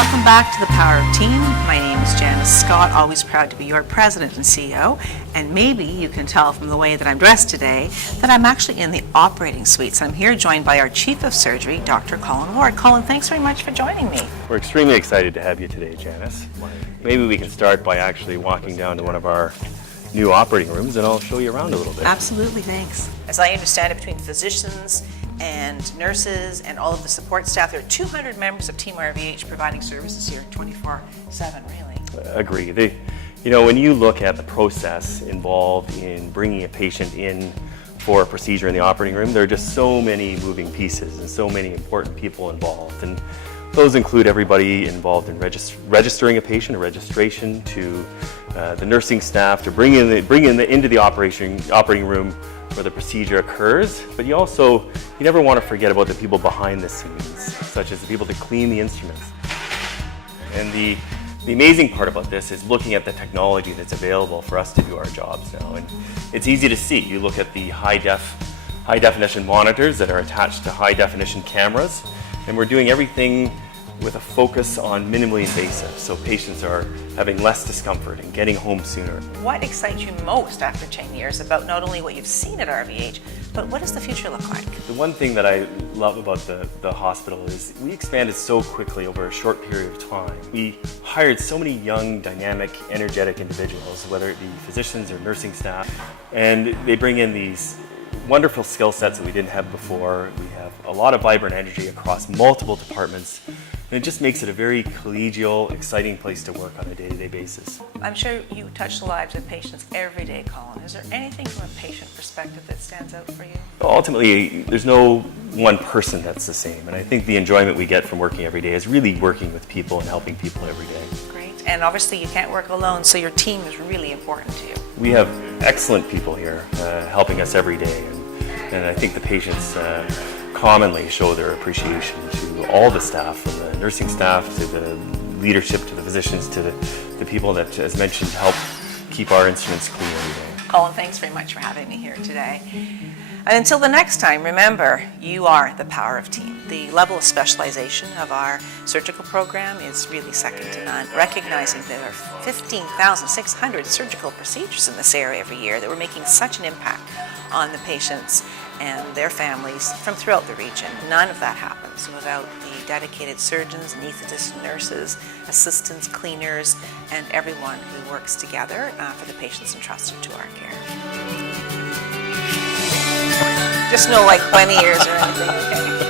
welcome back to the Power of Team. My name is Janice Scott, always proud to be your president and CEO. And maybe you can tell from the way that I'm dressed today that I'm actually in the operating suites. I'm here joined by our Chief of Surgery, Dr. Colin Ward. Colin, thanks very much for joining me. We're extremely excited to have you today, Janice. Maybe we can start by actually walking down to one of our new operating rooms and I'll show you around a little bit. Absolutely, thanks. As I understand it, between physicians and nurses and all of the support staff, there are 200 members of Team RVH providing services here 24/7, really. Agree. When you look at the process involved in bringing a patient in for a procedure in the operating room, there are just so many moving pieces and so many important people involved. And those include everybody involved in registering a patient, a registration, to the nursing staff, to bring into the operating room where the procedure occurs. But you never want to forget about the people behind the scenes, such as the people to clean the instruments. And the amazing part about this is looking at the technology that's available for us to do our jobs now. And it's easy to see. You look at the high definition monitors that are attached to high definition cameras, and we're doing everything with a focus on minimally invasive, so patients are having less discomfort and getting home sooner. What excites you most after 10 years about not only what you've seen at RVH, but what does the future look like? The one thing that I love about the hospital is we expanded so quickly over a short period of time. We hired so many young, dynamic, energetic individuals, whether it be physicians or nursing staff, and they bring in these wonderful skill sets that we didn't have before. We have a lot of vibrant energy across multiple departments. And it just makes it a very collegial, exciting place to work on a day-to-day basis. I'm sure you touch the lives of patients every day, Colin. Is there anything from a patient perspective that stands out for you? Ultimately, there's no one person that's the same. And I think the enjoyment we get from working every day is really working with people and helping people every day. Great. And obviously you can't work alone, so your team is really important to you. We have excellent people here helping us every day. And I think the patients commonly show their appreciation to all the staff, from the nursing staff to the leadership to the physicians to the people that, as mentioned, help keep our instruments clean every day. Colin, thanks very much for having me here today. And until the next time, remember, you are the power of team. The level of specialization of our surgical program is really second to none. Recognizing there are 15,600 surgical procedures in this area every year that we're making such an impact on the patients and their families from throughout the region. None of that happens without the dedicated surgeons, anesthetists, nurses, assistants, cleaners, and everyone who works together for the patients entrusted to our care. Just no like bunny ears or anything, okay?